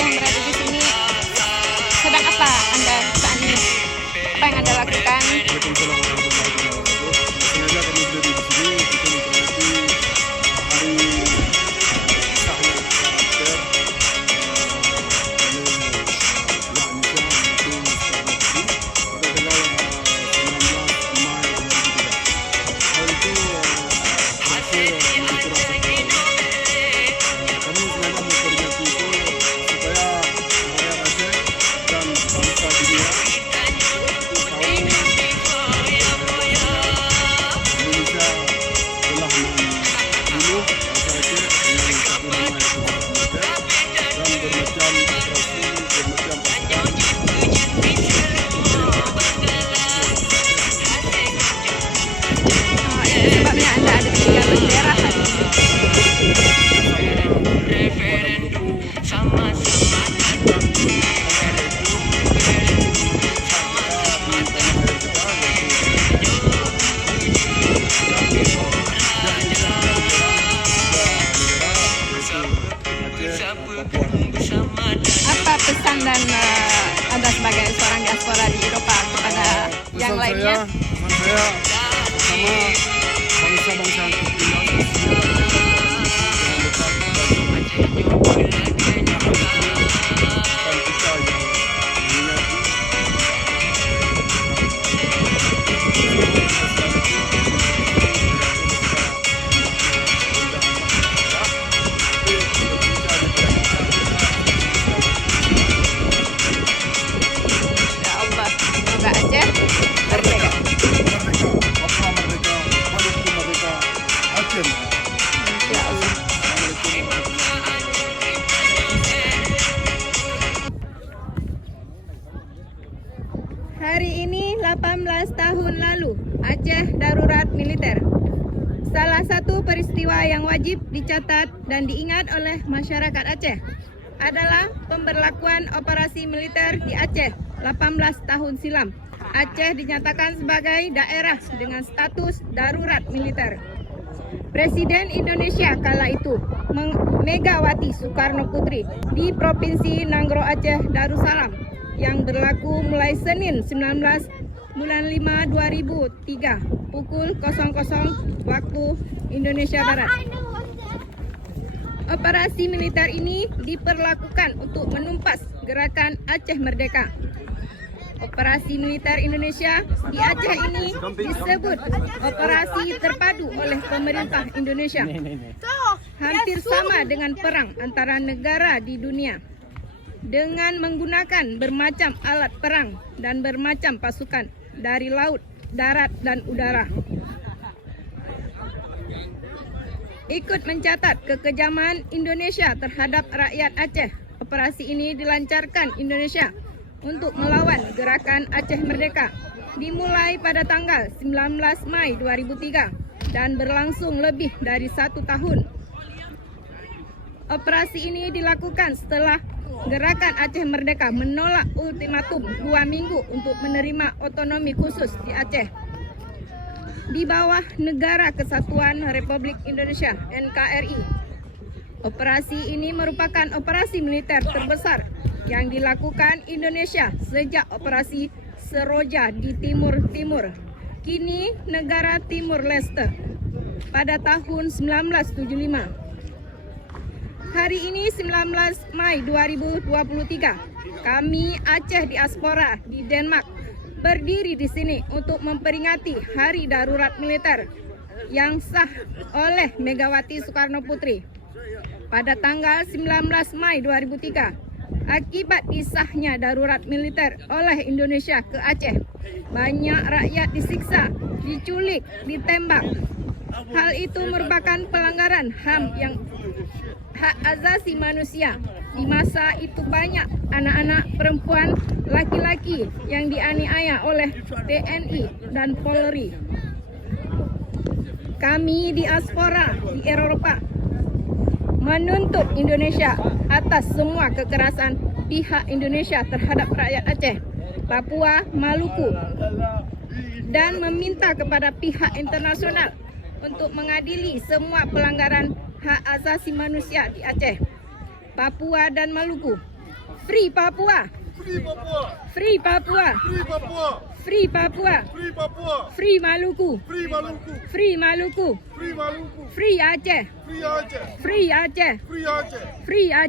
Aceh yang berada di sini. Sedang apa Anda saat ini? Apa yang Anda lakukan? Waalaikumsalam warahmatullahi wabarakatuh. Sengaja kami berdiri di sini untuk memperingati hari sahur Aceh Sebabnya Anda ada 3 bendera hari ini. Apa pesan dan Anda sebagai seorang diaspora di Eropa kepada yang lainnya? Pesan saya sama bangsa-bangsa yang tertinggal Ya Allah, semoga Aceh merdeka. Ya Allah. Hari ini 18 tahun lalu Aceh darurat militer. Salah satu peristiwa yang wajib dicatat dan diingat oleh masyarakat Aceh adalah pemberlakuan operasi militer di Aceh 18 tahun silam. Aceh dinyatakan sebagai daerah dengan status darurat militer. Presiden Indonesia kala itu, Megawati Soekarno Putri, di Provinsi Nanggro Aceh Darussalam yang berlaku mulai Senin 19 bulan 5 2003 pukul 00 waktu Indonesia Barat. Operasi militer ini diperlakukan untuk menumpas gerakan Aceh Merdeka. Operasi militer Indonesia di Aceh ini disebut operasi terpadu oleh pemerintah Indonesia. Hampir sama dengan perang antara negara di dunia, dengan menggunakan bermacam alat perang dan bermacam pasukan dari laut, darat, dan udara. Ikut mencatat kekejaman Indonesia terhadap rakyat Aceh. Operasi ini dilancarkan Indonesia untuk melawan gerakan Aceh Merdeka, dimulai pada tanggal 19 Mei 2003 dan berlangsung lebih dari 1 tahun. Operasi ini dilakukan setelah gerakan Aceh Merdeka menolak ultimatum 2 minggu untuk menerima otonomi khusus di Aceh di bawah Negara Kesatuan Republik Indonesia (NKRI). Operasi ini merupakan operasi militer terbesar yang dilakukan Indonesia sejak operasi Seroja di Timur Timur, kini negara Timur Leste, pada tahun 1975. Hari ini 19 Mei 2023, kami Aceh Diaspora di Denmark berdiri di sini untuk memperingati Hari Darurat Militer yang sah oleh Megawati Soekarno Putri pada tanggal 19 Mei 2003. Akibat disahnya darurat militer oleh Indonesia ke Aceh, banyak rakyat disiksa, diculik, ditembak. Hal itu merupakan pelanggaran HAM yang hak asasi manusia. Di masa itu banyak anak-anak, perempuan, laki-laki yang dianiaya oleh TNI dan Polri. Kami diaspora di Eropa menuntut Indonesia atas semua kekerasan pihak Indonesia terhadap rakyat Aceh, Papua, Maluku, dan meminta kepada pihak internasional untuk mengadili semua pelanggaran hak asasi manusia di Aceh, Papua, dan Maluku. Free Papua. Free Papua. Free Papua. Free Papua. Free Papua. Free Papua. Free Maluku. Free Maluku. Free Maluku. Free Maluku. Free Aceh. Free Aceh. Free Aceh. Free Aceh. Free Aceh.